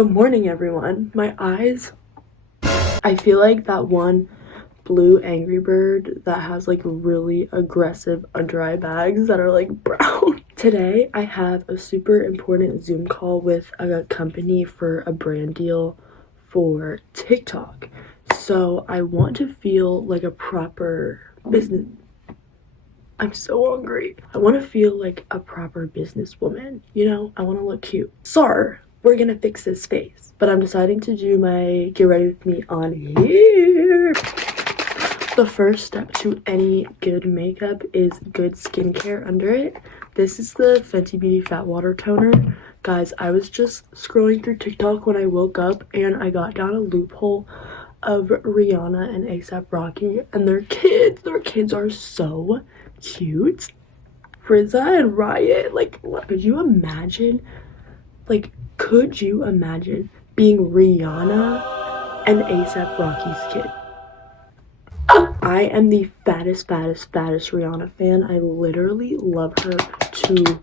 Good morning, everyone. My eyes, I feel like that one blue Angry Bird that has like really aggressive under eye bags that are like brown. Today, I have a super important Zoom call with a company for a brand deal for TikTok. So I want to feel like a proper business. I'm so hungry. I want to feel like a proper businesswoman, you know? I want to look cute. So, we're gonna fix this face. But I'm deciding to do my get ready with me on here. The first step to any good makeup is good skincare under it. This is the Fenty Beauty Fat Water Toner. Guys, I was just scrolling through TikTok when I woke up and I got down a loophole of Rihanna and A$AP Rocky and their kids. Their kids are so cute. Rizza and Riot, like, could you imagine? Like, could you imagine being Rihanna and A$AP Rocky's kid? I am the fattest Rihanna fan. I literally love her to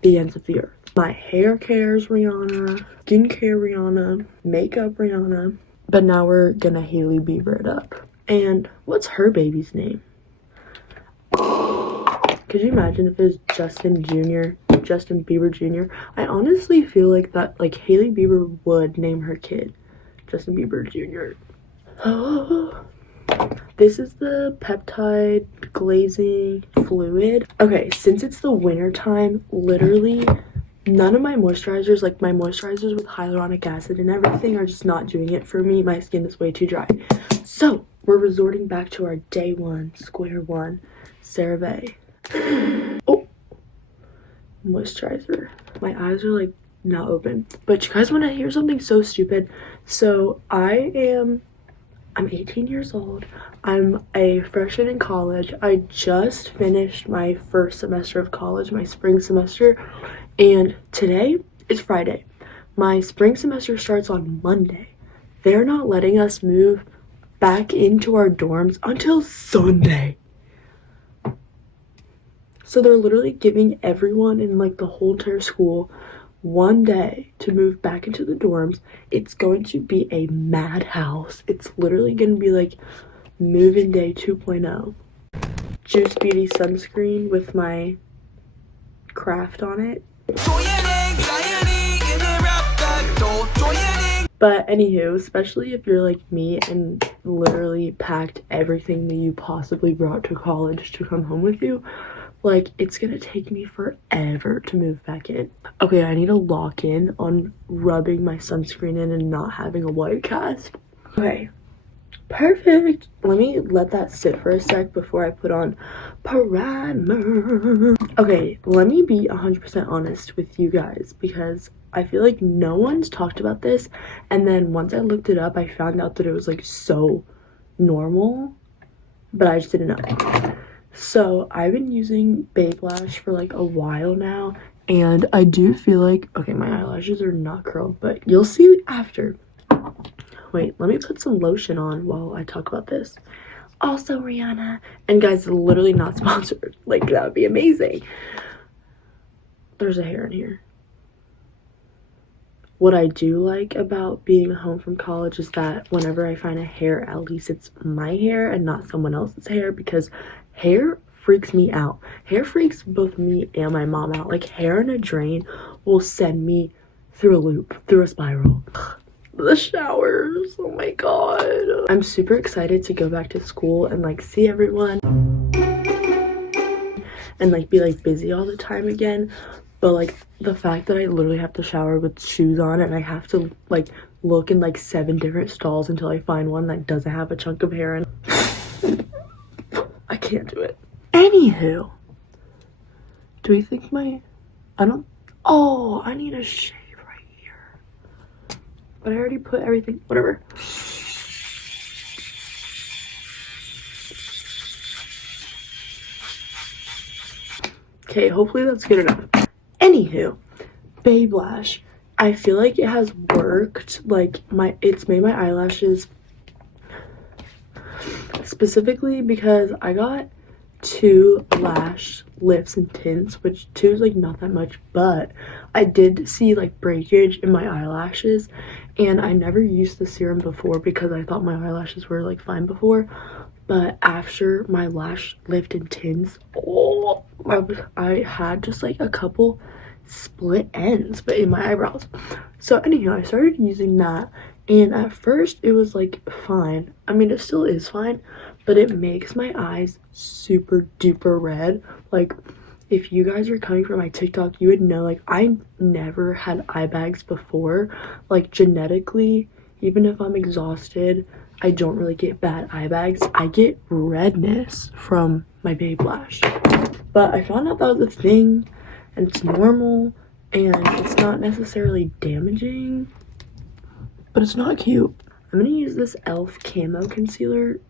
the ends of the earth. My hair care's Rihanna, skincare Rihanna, makeup Rihanna. But now we're gonna Hailey Bieber it up. And what's her baby's name? Could you imagine if it was Justin Bieber Jr.? I honestly feel like that, like, Hailey Bieber would name her kid Justin Bieber Jr. This is the peptide glazing fluid. Okay, since it's the winter time, literally none of my moisturizers, like my moisturizers with hyaluronic acid and everything, are just not doing it for me. My skin is way too dry. So we're resorting back to our day one, square one, CeraVe. Oh, moisturizer. My eyes are like not open. But you guys want to hear something so stupid? So I'm 18 years old. I'm a freshman in college. I just finished my first semester of college, my spring semester, and today is Friday. My spring semester starts on Monday. They're not letting us move back into our dorms until Sunday. So they're literally giving everyone in like the whole entire school one day to move back into the dorms. It's going to be a madhouse. It's literally going to be like move-in day 2.0. Juice Beauty sunscreen with my craft on it. But anywho, especially if you're like me and literally packed everything that you possibly brought to college to come home with you, like, it's gonna take me forever to move back in. Okay, I need to lock in on rubbing my sunscreen in and not having a white cast. Okay, perfect. Let me let that sit for a sec before I put on primer. Okay, let me be 100% honest with you guys, because I feel like no one's talked about this, and then once I looked it up, I found out that it was like so normal, but I just didn't know. So I've been using Babe Lash for like a while now, and I do feel like, okay, my eyelashes are not curled, but you'll see after. Wait, let me put some lotion on while I talk about this. Also Rihanna, and guys, literally not sponsored. Like, that would be amazing. There's a hair in here. What I do like about being home from college is that whenever I find a hair, at least it's my hair and not someone else's hair, because hair freaks me out. Hair freaks both me and my mom out. Like, hair in a drain will send me through a loop, through a spiral. The showers, oh my god. I'm super excited to go back to school and like see everyone and like be like busy all the time again. But like the fact that I literally have to shower with shoes on and I have to like look in like 7 different stalls until I find one that doesn't have a chunk of hair in. I can't do it. Anywho, do we think I need a shave right here. But I already put everything, whatever. Okay, hopefully that's good enough. Anywho, Babe Lash. I feel like it has worked. Like, it's made my eyelashes, specifically because I got 2 lash lifts and tints, which 2 is like not that much, but I did see like breakage in my eyelashes, and I never used the serum before because I thought my eyelashes were like fine before. But after my lash lift and tints, oh, I had just like a couple split ends but in my eyebrows. So anyhow, I started using that, and at first it was like fine. I mean, it still is fine, but it makes my eyes super duper red. Like, if you guys are coming from my TikTok, you would know, like, I never had eye bags before. Like, genetically, even if I'm exhausted, I don't really get bad eye bags. I get redness from my babe lash. But I found out that was a thing, and it's normal, and it's not necessarily damaging, but it's not cute. I'm gonna use this e.l.f. camo concealer.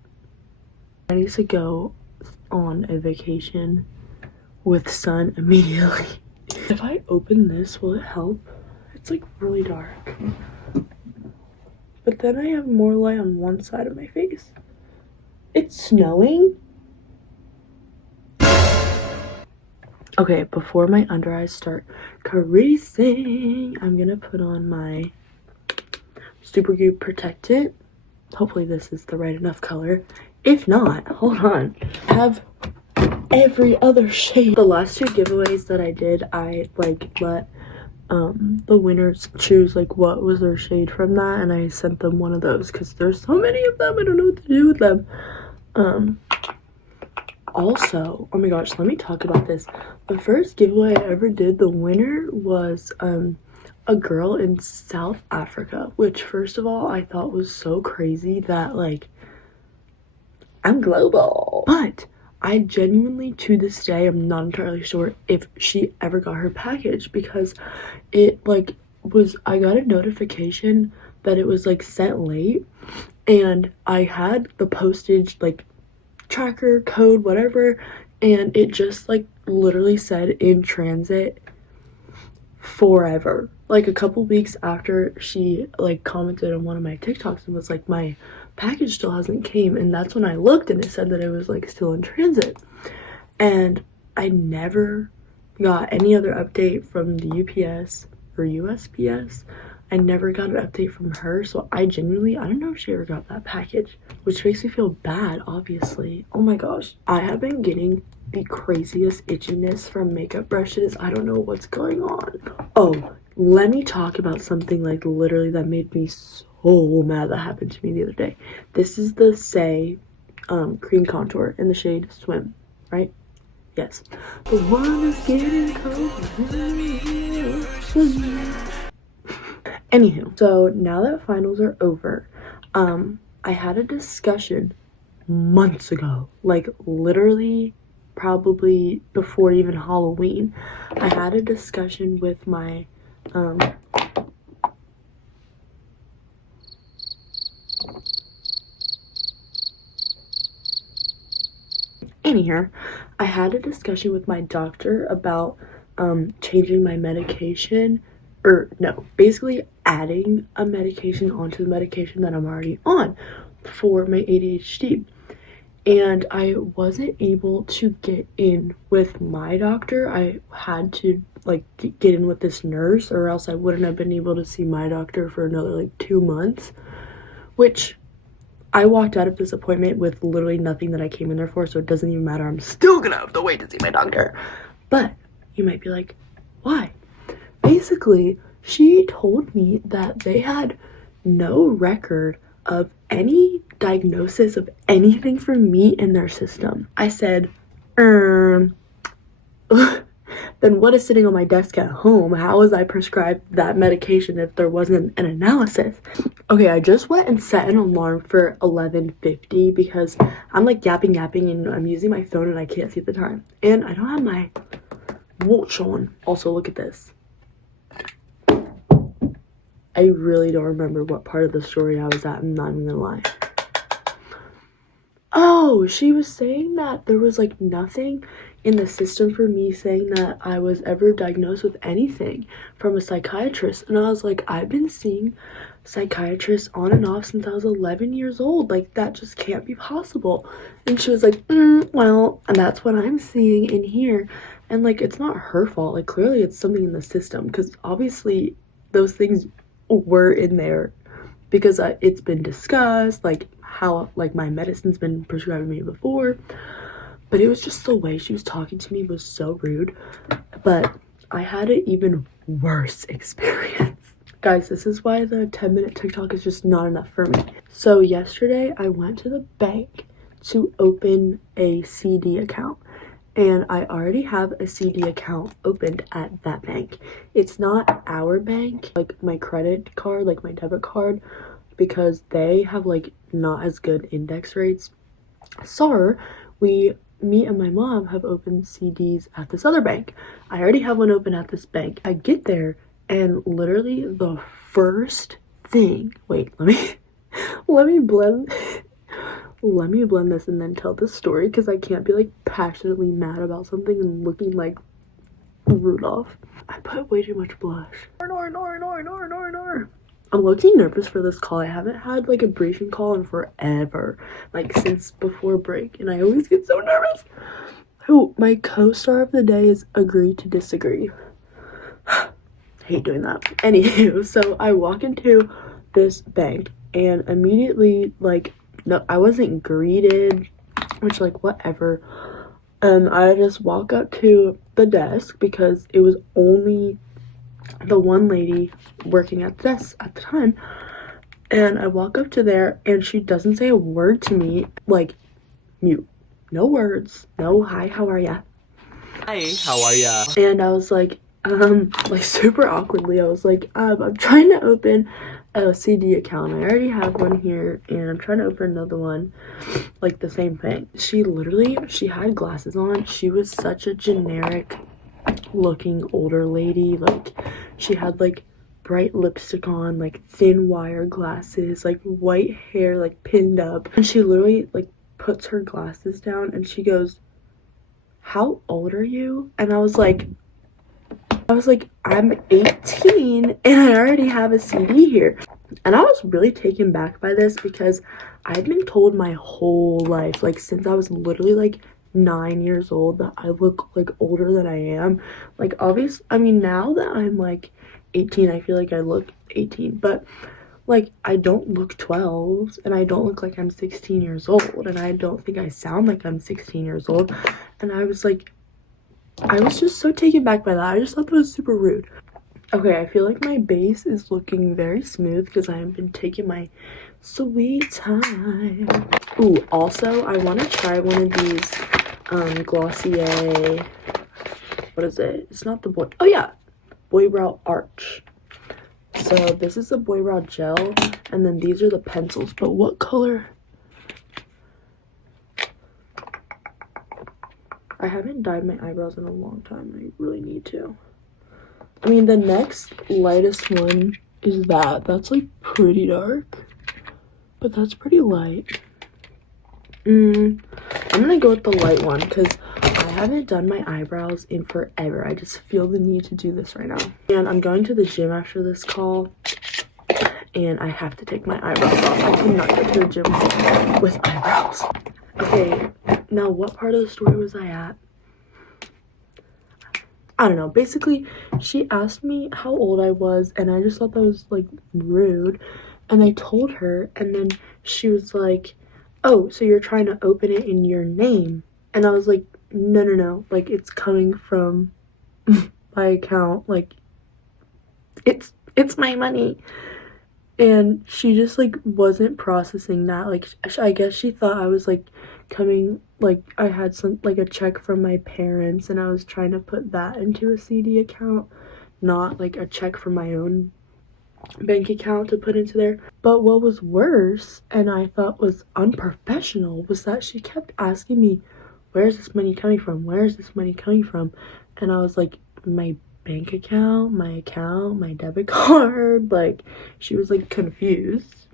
I need to go on a vacation with sun immediately. If I open this, will it help? It's like really dark. But then I have more light on one side of my face. It's snowing? Okay, before my under eyes start creasing, I'm gonna put on my Super Glue Protectant. Hopefully this is the right enough color. If not, hold on. I have every other shade. The last 2 giveaways that I did, I like let the winners choose like what was their shade from that, and I sent them one of those because there's so many of them. I don't know what to do with them. Also, oh my gosh, let me talk about this. The first giveaway I ever did, the winner was a girl in South Africa, which first of all I thought was so crazy that like I'm global. But I genuinely, to this day, I'm not entirely sure if she ever got her package, because it like was, I got a notification that it was like sent late, and I had the postage like tracker code, whatever, and it just like literally said in transit forever. Like a couple weeks after she like commented on one of my TikToks and was like, my package still hasn't came, and that's when I looked and it said that it was like still in transit. And I never got any other update from the UPS or USPS. I never got an update from her, so I genuinely, I don't know if she ever got that package, which makes me feel bad, obviously. Oh my gosh, I have been getting the craziest itchiness from makeup brushes. I don't know what's going on. Oh, let me talk about something like literally that made me so mad that happened to me the other day. This is the Say cream contour in the shade Swim, right? Yes. The one is getting cold. Anywho, so now that finals are over, I had a discussion months ago, like literally probably before even Halloween. I had a discussion with my Anyhow, I had a discussion with my doctor about changing my medication, or no, basically adding a medication onto the medication that I'm already on for my ADHD. And I wasn't able to get in with my doctor. I had to like get in with this nurse, or else I wouldn't have been able to see my doctor for another like 2 months, which I walked out of this appointment with literally nothing that I came in there for, so it doesn't even matter. I'm still gonna have to wait to see my doctor. But you might be like, why? Basically, she told me that they had no record of any diagnosis of anything for me in their system. I said, then what is sitting on my desk at home? How was I prescribed that medication if there wasn't an analysis? Okay, I just went and set an alarm for 11:50 because I'm like yapping and I'm using my phone and I can't see the time. And I don't have my watch on. Also, look at this. I really don't remember what part of the story I was at. I'm not even gonna lie. Oh, she was saying that there was like nothing in the system for me saying that I was ever diagnosed with anything from a psychiatrist. And I was like, I've been seeing psychiatrists on and off since I was 11 years old. Like, that just can't be possible. And she was like, well, and that's what I'm seeing in here. And like, it's not her fault. Like, clearly it's something in the system, because obviously those things were in there because it's been discussed, like how like my medicine's been prescribed to me before. But it was just the way she was talking to me was so rude. But I had an even worse experience. Guys, this is why the 10-minute TikTok is just not enough for me. So yesterday I went to the bank to open a CD account. And I already have a CD account opened at that bank. It's not our bank, like my credit card, like my debit card, because they have like not as good index rates. So me and my mom have opened CDs at this other bank. I already have one open at this bank. I get there and literally the first thing, wait, let me blend this and then tell this story, because I can't be like passionately mad about something and looking like Rudolph. I put way too much blush. I'm looking nervous for this call. I haven't had like a briefing call in forever, like since before break, and I always get so nervous. Oh, my co-star of the day is agree to disagree. Hate doing that. Anywho, so I walk into this bank and immediately, like, no, I wasn't greeted, which like whatever. I just walk up to the desk because it was only the one lady working at the desk at the time. And I walk up to there and she doesn't say a word to me, like mute. No words. No hi, how are ya? Hi, how are ya? And I was like super awkwardly, I was like, I'm trying to open a CD account. I already have one here and I'm trying to open another one, like the same thing. She had glasses on. She was such a generic looking older lady. Like, she had like bright lipstick on, like thin wire glasses, like white hair, like pinned up. And she literally like puts her glasses down and she goes, how old are you? And I was like, I'm 18 and I already have a CD here. And I was really taken back by this because I've been told my whole life, like since I was literally like 9 years old, that I look like older than I am. Like, obviously, I mean, now that I'm like 18, I feel like I look 18, but like I don't look 12 and I don't look like I'm 16 years old and I don't think I sound like I'm 16 years old. And I was just so taken back by that. I just thought that was super rude. Okay, I feel like my base is looking very smooth because I have been taking my sweet time. Ooh, also, I want to try one of these Glossier, what is it? It's not the boy, oh yeah, Boy Brow Arch. So this is the Boy Brow Gel, and then these are the pencils. But what color? I haven't dyed my eyebrows in a long time. I really need to. I mean, the next lightest one is that. That's like pretty dark, but that's pretty light. I'm gonna go with the light one because I haven't done my eyebrows in forever. I just feel the need to do this right now. And I'm going to the gym after this call and I have to take my eyebrows off. I cannot go to the gym with eyebrows. Okay, now what part of the story was I at? I don't know. Basically, she asked me how old I was and I just thought that was like rude. And I told her, and then she was like, oh, so you're trying to open it in your name? And I was like, no, like it's coming from my account, like it's my money. And she just like wasn't processing that. Like, I guess she thought I was like coming, like I had some like a check from my parents and I was trying to put that into a CD account, not like a check from my own bank account to put into there. But what was worse, and I thought was unprofessional, was that she kept asking me, where's this money coming from? Where's this money coming from? And I was like, my bank account, my debit card. Like, she was like confused.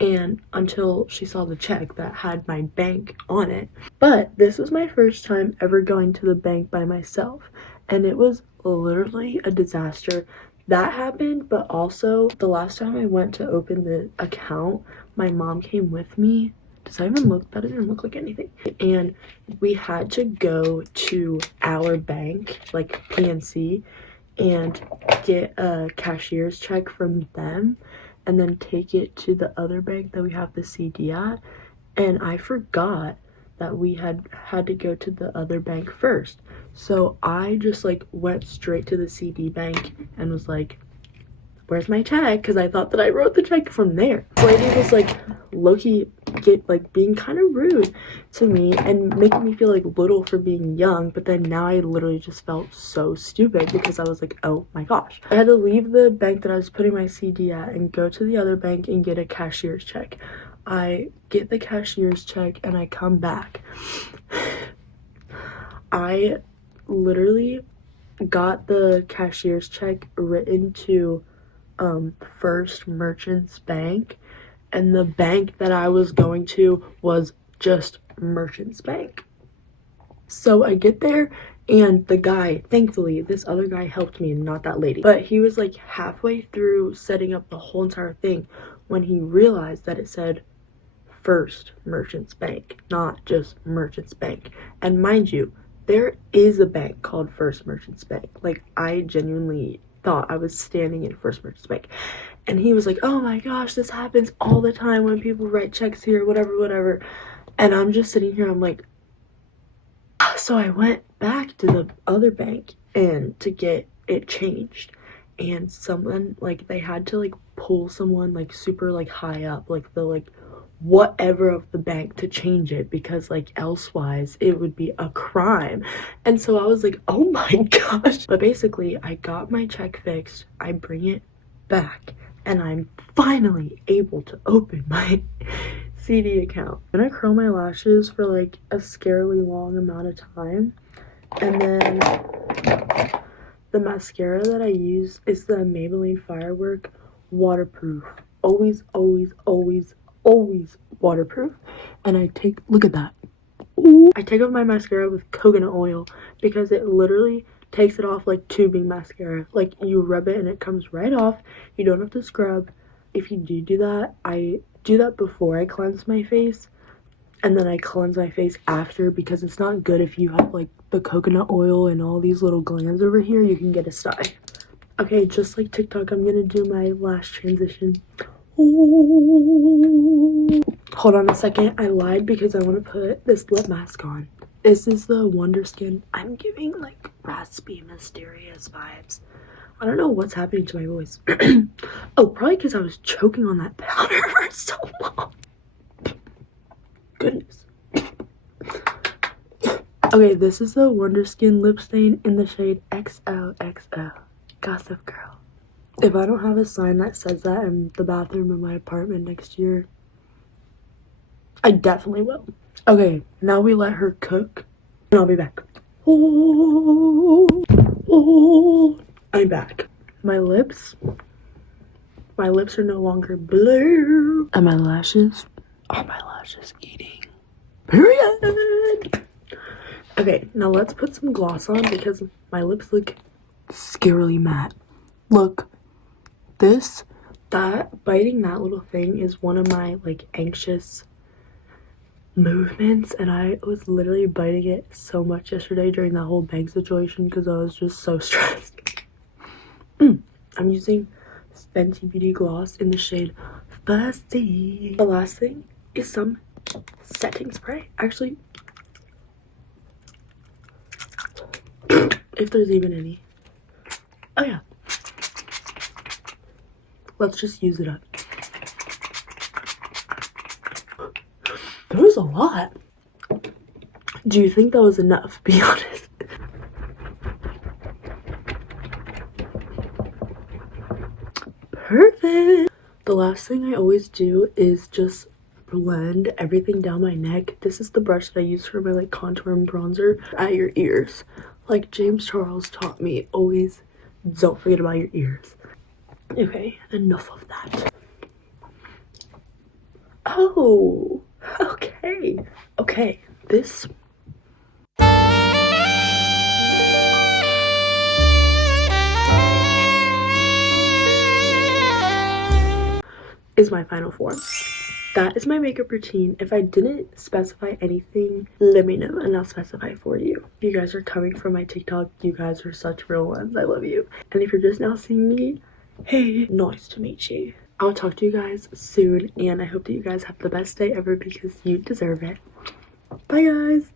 and until she saw the check that had my bank on it. But this was my first time ever going to the bank by myself, and it was literally a disaster. That happened, but also the last time I went to open the account, my mom came with me. Does that even look, that doesn't even look like anything. And we had to go to our bank, like PNC, and get a cashier's check from them and then take it to the other bank that we have the CD at. And I forgot that we had to go to the other bank first. So I just like went straight to the CD bank and was like, where's my check? Because I thought that I wrote the check from there. This lady was like low-key being kind of rude to me and making me feel like little for being young, but then now I literally just felt so stupid because I was like, oh my gosh. I had to leave the bank that I was putting my CD at and go to the other bank and get a cashier's check. I get the cashier's check and I come back. I literally got the cashier's check written to First Merchants Bank, and the bank that I was going to was just Merchants Bank. So I get there, and the guy, thankfully this other guy helped me, not that lady, but he was like halfway through setting up the whole entire thing when he realized that it said First Merchants Bank, not just Merchants Bank. And mind you, there is a bank called First Merchants Bank. Like, I genuinely thought I was standing in First Merchants Bank. And he was like, oh my gosh, this happens all the time when people write checks here, whatever. And I'm just sitting here, I'm like, so I went back to the other bank and to get it changed. And someone, like, they had to like pull someone like super like high up, like the like whatever of the bank to change it, because like elsewise it would be a crime. And so I was like, oh my gosh. But basically I got my check fixed, I bring it back, and I'm finally able to open my CD account. I'm gonna curl my lashes for like a scarily long amount of time, and then the mascara that I use is the Maybelline Firework waterproof. Always waterproof. And I take, look at that. Ooh. I take off my mascara with coconut oil because it literally takes it off like tubing mascara. Like, you rub it and it comes right off. You don't have to scrub. If you do that, I do that before I cleanse my face, and then I cleanse my face after, because it's not good if you have like the coconut oil and all these little glands over here. You can get a sty. Okay, just like TikTok, I'm gonna do my lash transition. Ooh. Hold on a second, I lied because I want to put this lip mask on. This is the Wonder Skin. I'm giving like raspy, mysterious vibes. I don't know what's happening to my voice. Oh, probably because I was choking on that powder for so long. Goodness. Okay, this is the Wonder Skin lip stain in the shade XOXO. Gossip Girl. If I don't have a sign that says that in the bathroom in my apartment next year, I definitely will. Okay, now we let her cook, and I'll be back. Oh, I'm back. My lips are no longer blue, and my lashes are my lashes eating. Period. Okay, now let's put some gloss on because my lips look scarily matte. Look, biting that little thing is one of my like anxious movements, and I was literally biting it so much yesterday during that whole bank situation because I was just so stressed. I'm using Fenty Beauty gloss in the shade Fussy. The last thing is some setting spray. Actually, if there's even any. Oh yeah. Let's just use it up. There was a lot. Do you think that was enough? Be honest. Perfect. The last thing I always do is just blend everything down my neck. This is the brush that I use for my like contour and bronzer at your ears. Like James Charles taught me, always don't forget about your ears. Okay, enough of that. Oh, okay. Okay, this is my final form. That is my makeup routine. If I didn't specify anything, let me know and I'll specify for you. If you guys are coming from my TikTok, you guys are such real ones. I love you. And if you're just now seeing me, hey, nice to meet you. I'll talk to you guys soon, and I hope that you guys have the best day ever because you deserve it. Bye, guys.